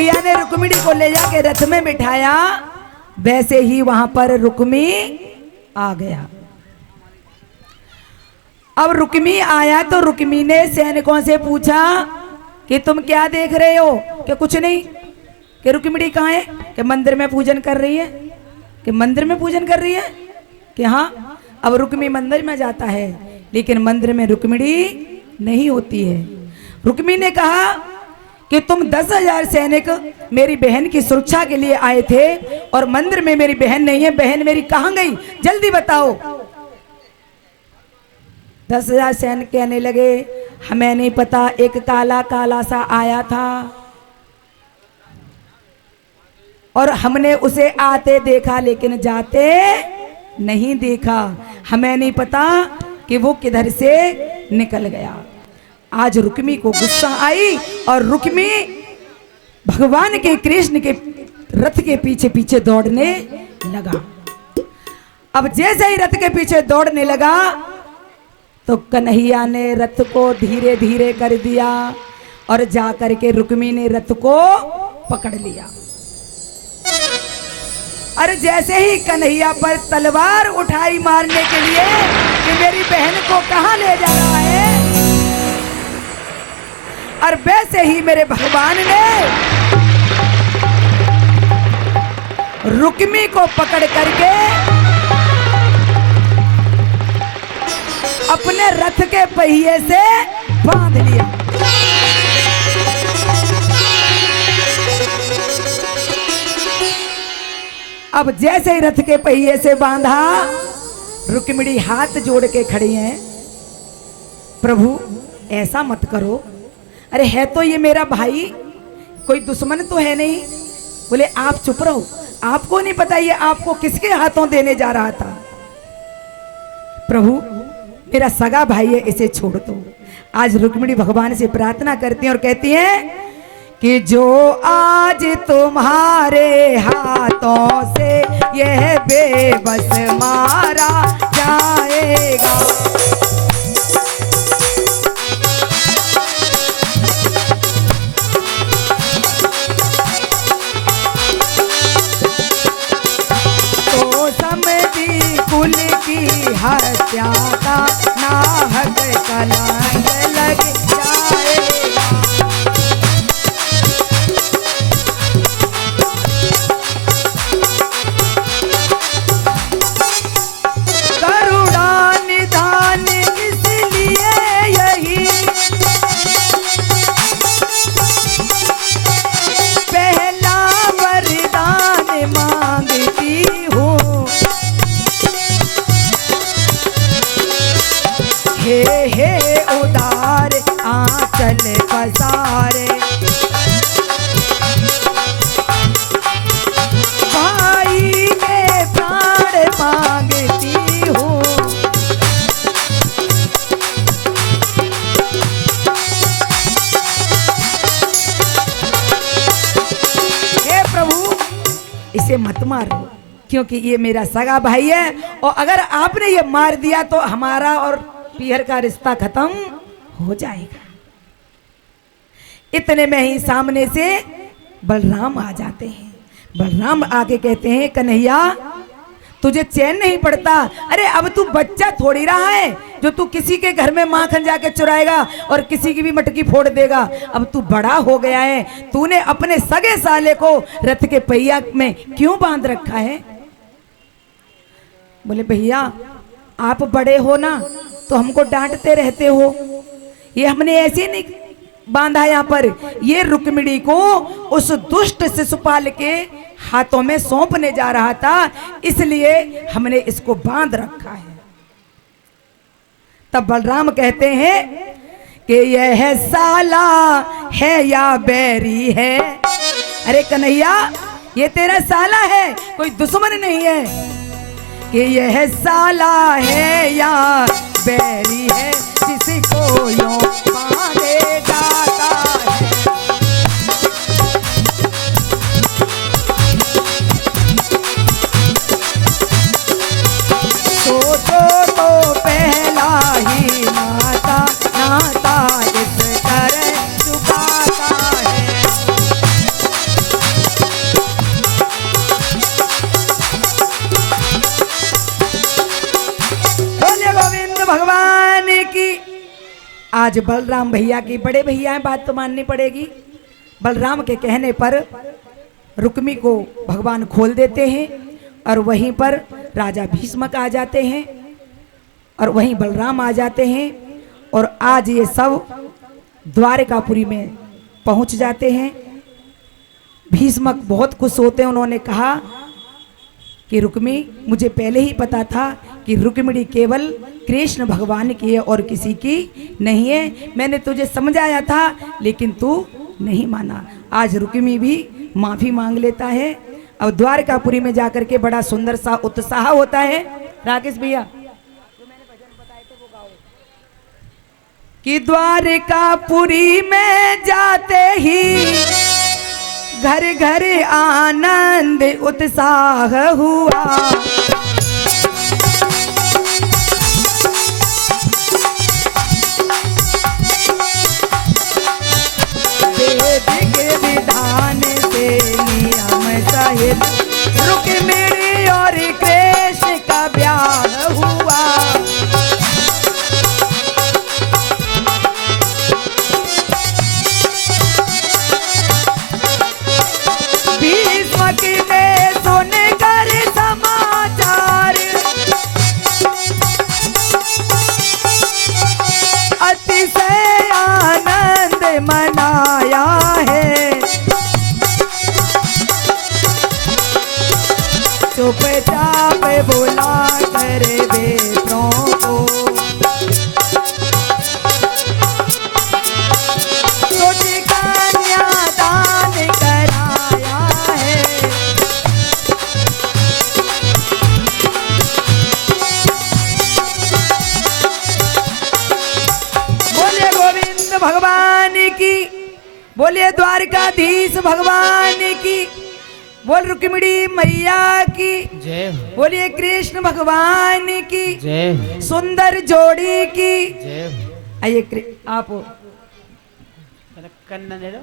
कन्हैया ने रुक्मिणी को ले जाके रथ में बिठाया, वैसे ही वहां पर रुक्मी आ गया। अब रुक्मी आया तो रुक्मी ने सैनिकों से पूछा कि तुम क्या देख रहे हो? कि कुछ नहीं। कि रुक्मिणी कहाँ है? कि मंदिर में पूजन कर रही है। कि मंदिर में पूजन कर रही है? कि हाँ। अब रुक्मी मंदिर में जाता है, लेकिन मंदिर में रुक्मिणी नहीं होती है। रुक्मी ने कहा कि तुम 10,000 सैनिक मेरी बहन की सुरक्षा के लिए आए थे और मंदिर में मेरी बहन नहीं है। बहन मेरी कहाँ गई? जल्दी बताओ। 10,000 सैनिक कहने लगे, हमें नहीं पता, एक काला काला सा आया था और हमने उसे आते देखा लेकिन जाते नहीं देखा। हमें नहीं पता कि वो किधर से निकल गया। आज रुक्मी को गुस्सा आई और रुक्मी भगवान के कृष्ण के रथ के पीछे पीछे दौड़ने लगा। अब जैसे ही रथ के पीछे दौड़ने लगा तो कन्हैया ने रथ को धीरे धीरे कर दिया और जाकर के रुक्मी ने रथ को पकड़ लिया। और जैसे ही कन्हैया पर तलवार उठाई मारने के लिए कि मेरी बहन को कहां ले जा रहा है, और वैसे ही मेरे भगवान ने रुक्मी को पकड़ करके अपने रथ के पहिए से बांध लिया। अब जैसे ही रथ के पहिए से बांधा, रुक्मिणी हाथ जोड़ के खड़ी हैं, प्रभु ऐसा मत करो। अरे है तो ये मेरा भाई, कोई दुश्मन तो है नहीं। बोले आप चुप रहो, आपको नहीं पता ये आपको किसके हाथों देने जा रहा था। प्रभु मेरा सगा भाई है, इसे छोड़ दो। आज रुक्मिणी भगवान से प्रार्थना करती हैं और कहती हैं कि जो आज तुम्हारे हाथों से यह बेबस मारा जाएगा, तो समझी कुल की हत्या का नाहक कलंक लग जाएगा। पसारे भाई के प्राण मांगती हूँ। हे प्रभु इसे मत मारो, क्योंकि ये मेरा सगा भाई है और अगर आपने ये मार दिया तो हमारा और पीहर का रिश्ता खत्म हो जाएगा। इतने में ही सामने से बलराम आ जाते हैं। बलराम आके कहते हैं कन्हैया तुझे चैन नहीं पड़ता। अरे अब तू बच्चा थोड़ी रहा है जो तू किसी के घर में माखन जाके चुराएगा और किसी की भी मटकी फोड़ देगा। अब तू बड़ा हो गया है, तूने अपने सगे साले को रथ के पहिया में क्यों बांध रखा है? बोले भैया आप बड़े हो ना तो हमको डांटते रहते हो, ये हमने ऐसे नहीं बांधा। यहाँ पर ये रुक्मिणी को उस दुष्ट शिशुपाल के हाथों में सौंपने जा रहा था, इसलिए हमने इसको बांध रखा है। तब बलराम कहते हैं कि यह साला है या बैरी है। अरे कन्हैया ये तेरा साला है, कोई दुश्मन नहीं है। कि यह साला है या बैरी है, जिसको यूं बांधे जाता है। तो पहला ही नाता नाता इस तरह चुकाता है। आज बलराम भैया की, बड़े भैया हैं, बात तो माननी पड़ेगी। बलराम के कहने पर रुक्मी को भगवान खोल देते हैं और वहीं पर राजा भीष्मक आ जाते हैं और वहीं बलराम आ जाते हैं और आज ये सब द्वारकापुरी में पहुंच जाते हैं। भीष्मक बहुत खुश होते हैं। उन्होंने कहा कि रुक्मी, मुझे पहले ही पता था कि रुक्मिणी केवल कृष्ण भगवान की है और किसी की नहीं है। मैंने तुझे समझाया था लेकिन तू नहीं माना। आज रुक्मी भी माफी मांग लेता है। अब द्वारकापुरी में जाकर के बड़ा सुंदर सा उत्साह होता है। राकेश भैया कि द्वारकापुरी में जाते ही घर घर आनंद उत्साह हुआ। वेद के विधान से नियम सहित रुक्मिणी और कृष्ण का ब्याह हुआ। भीष्मक ने सुनकर समाचार अतिशय आनंद मनाया है। चुपचाप बुला कर बेटों को तुझ कन्यादान कराया है। बोलिए गोविंद भगवान की, बोलिए द्वारकाधीश भगवान की, बोल रुक्मिणी मैया की जय, बोलिए कृष्ण भगवान की जय, सुंदर जोड़ी की जय। आइए आप कन्ना दे दो।